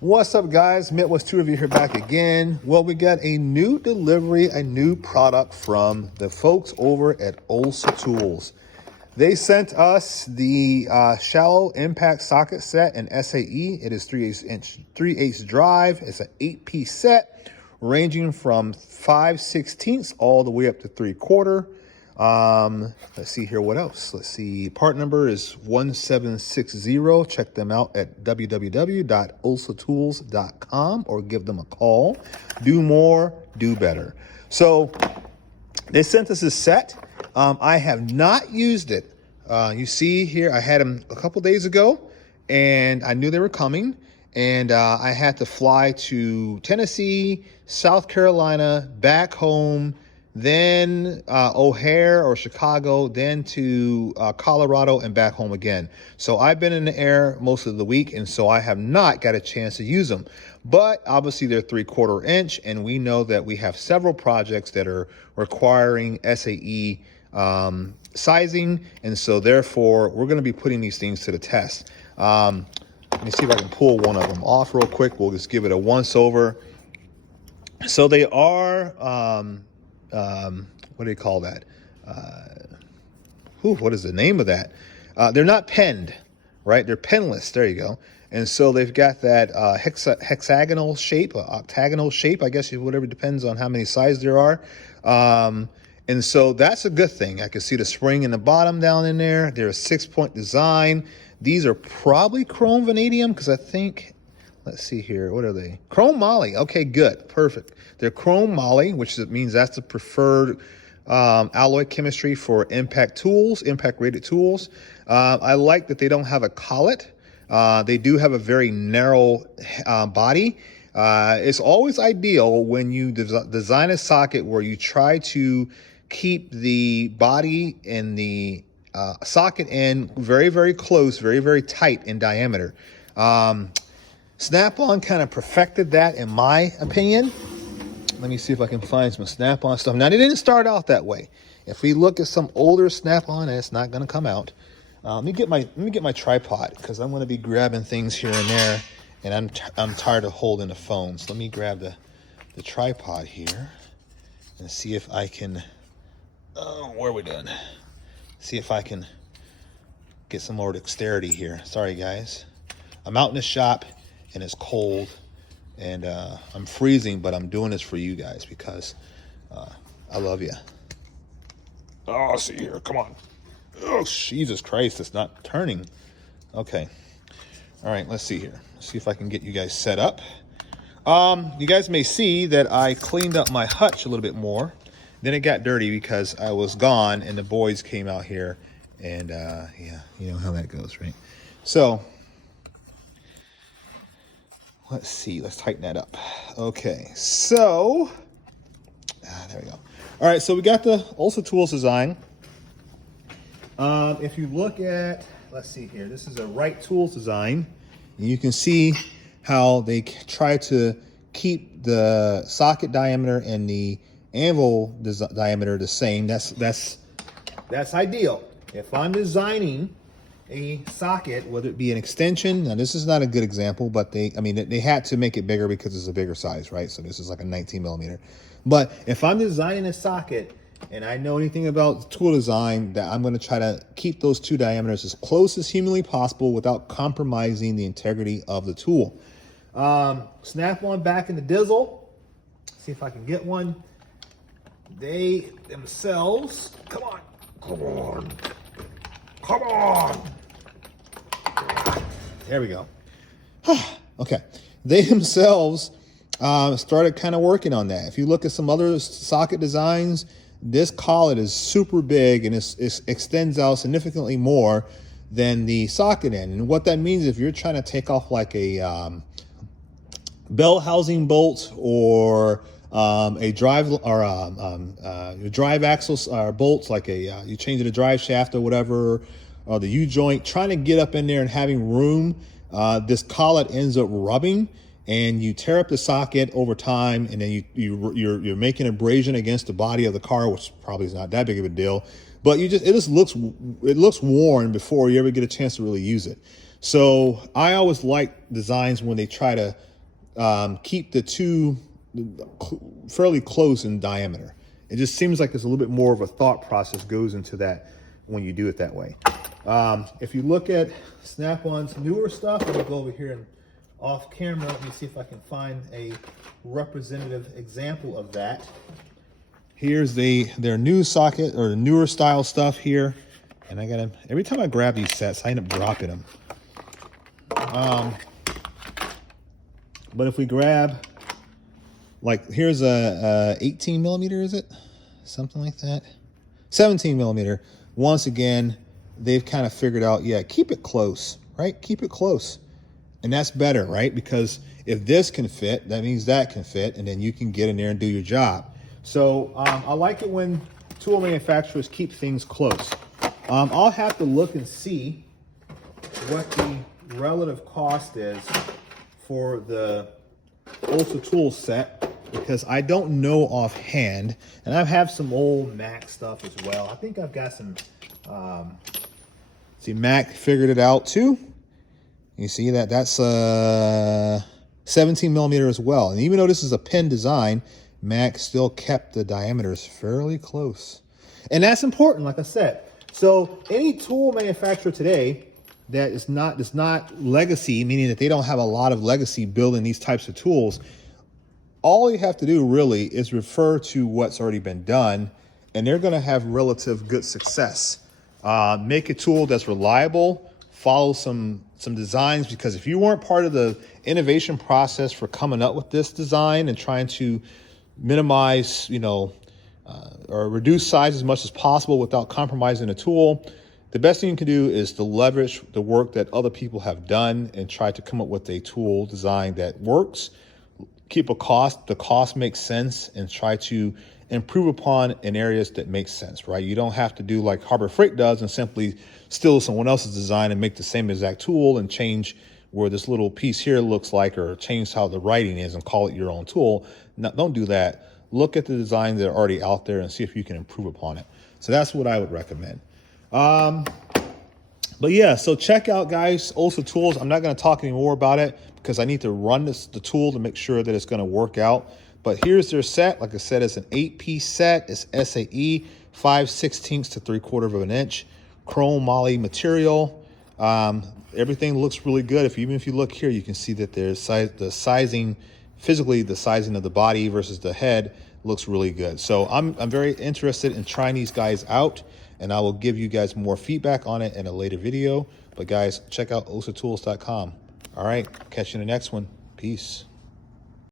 What's up, guys? Midwest Tour Review here back again. Well, we got a new delivery, a new product from the folks over at Olsa Tools. They sent us the shallow impact socket set in SAE. It is 3/8 drive. It's an 8-piece set ranging from 5/16 all the way up to 3/4. Let's see here. What else? Let's see. Part number is 1760. Check them out at www.olsatools.com or give them a call. Do more, do better. So they sent us a set. I have not used it. You see here, I had them a couple days ago and I knew they were coming, and I had to fly to Tennessee, South Carolina, back home, then O'Hare or Chicago, then to Colorado and back home again. So I've been in the air most of the week, and so I have not got a chance to use them. But obviously they're 3/4 inch, and we know that we have several projects that are requiring SAE sizing, and so therefore we're going to be putting these things to the test. Let me see if I can pull one of them off real quick. We'll just give it a once over. So they are what do you call that? What is the name of that? They're not penned, right? They're penless. There you go. And so they've got that hexagonal shape, octagonal shape, I guess, whatever, depends on how many sides there are. And so that's a good thing. I can see the spring in the bottom down in there. They're a 6-point design. These are probably chrome vanadium, because I think, let's see here, what are they? Chrome moly. Okay, good, perfect. They're chrome moly, which means that's the preferred alloy chemistry for impact tools, impact rated tools. I like that they don't have a collet. They do have a very narrow body. It's always ideal when you design a socket where you try to keep the body and the socket end very, very close, very, very tight in diameter. Snap-on kind of perfected that, in my opinion. Let me see if I can find some Snap-on stuff. Now, they didn't start out that way. If we look at some older Snap-on, it's not going to come out. Let me get my tripod, because I'm going to be grabbing things here and there, and I'm tired of holding the phone. So let me grab the tripod here and see if I can. Oh, what are we doing? See if I can get some more dexterity here. Sorry, guys. I'm out in the shop and it's cold, and I'm freezing, but I'm doing this for you guys because I love you. Oh, see here, come on. Oh, Jesus Christ, it's not turning. Okay. All right, let's see here. See if I can get you guys set up. You guys may see that I cleaned up my hutch a little bit more. Then it got dirty because I was gone and the boys came out here, and yeah, you know how that goes, right? So let's see, let's tighten that up. Okay, so there we go. All right, so we got the Olsa Tools design. If you look at, let's see here, this is a Wright Tools design. And you can see how they try to keep the socket diameter and the anvil diameter the same. That's ideal. If I'm designing a socket, whether it be an extension, now this is not a good example, but they had to make it bigger because it's a bigger size, right? So this is like a 19 millimeter. But if I'm designing a socket and I know anything about tool design, that I'm going to try to keep those two diameters as close as humanly possible without compromising the integrity of the tool. Snap-on back in the dizzle. See if I can get one. They themselves, come on. There we go. Okay. They themselves started kind of working on that. If you look at some other socket designs, this collet is super big and it extends out significantly more than the socket end. And what that means, if you're trying to take off like a bell housing bolt or a drive or your drive axles or bolts, like you change the drive shaft or whatever, or the U-joint, trying to get up in there and having room, this collet ends up rubbing, and you tear up the socket over time, and then you're making abrasion against the body of the car, which probably is not that big of a deal, but it just looks worn before you ever get a chance to really use it. So I always like designs when they try to keep the two fairly close in diameter. It just seems like there's a little bit more of a thought process goes into that when you do it that way. If you look at Snap-on's newer stuff, I'm gonna go over here and off camera. Let me see if I can find a representative example of that. Here's their new socket or the newer style stuff here. And I gotta, every time I grab these sets, I end up dropping them. But if we grab, like here's a 18 millimeter, is it? Something like that. 17 millimeter. Once again, they've kind of figured out, yeah, keep it close, right? Keep it close. And that's better, right? Because if this can fit, that means that can fit, and then you can get in there and do your job. So I like it when tool manufacturers keep things close. I'll have to look and see what the relative cost is for the Ultra Tools set, because I don't know offhand, and I have some old Mac stuff as well. I think I've got some, see, Mac figured it out too. You see that that's 17 millimeter as well. And even though this is a pen design, Mac still kept the diameters fairly close. And that's important, like I said. So any tool manufacturer today that is not legacy, meaning that they don't have a lot of legacy building these types of tools, all you have to do really is refer to what's already been done, and they're going to have relative good success. Make a tool that's reliable, follow some designs, because if you weren't part of the innovation process for coming up with this design and trying to minimize, or reduce size as much as possible without compromising the tool, the best thing you can do is to leverage the work that other people have done and try to come up with a tool design that works. Keep the cost makes sense, and try to improve upon in areas that make sense, right? You don't have to do like Harbor Freight does and simply steal someone else's design and make the same exact tool and change where this little piece here looks like, or change how the writing is and call it your own tool. No, don't do that. Look at the designs that are already out there and see if you can improve upon it. So that's what I would recommend. But yeah, so check out, guys, Ultra Tools. I'm not going to talk any more about it because I need to run the tool to make sure that it's going to work out. But here's their set. Like I said, it's an 8-piece set. It's SAE, 5/16 to 3/4 of an inch, chrome moly material. Everything looks really good. Even if you look here, you can see that there's the sizing, physically the sizing of the body versus the head looks really good. So I'm very interested in trying these guys out, and I will give you guys more feedback on it in a later video. But guys, check out ultratools.com. All right, catch you in the next one. Peace.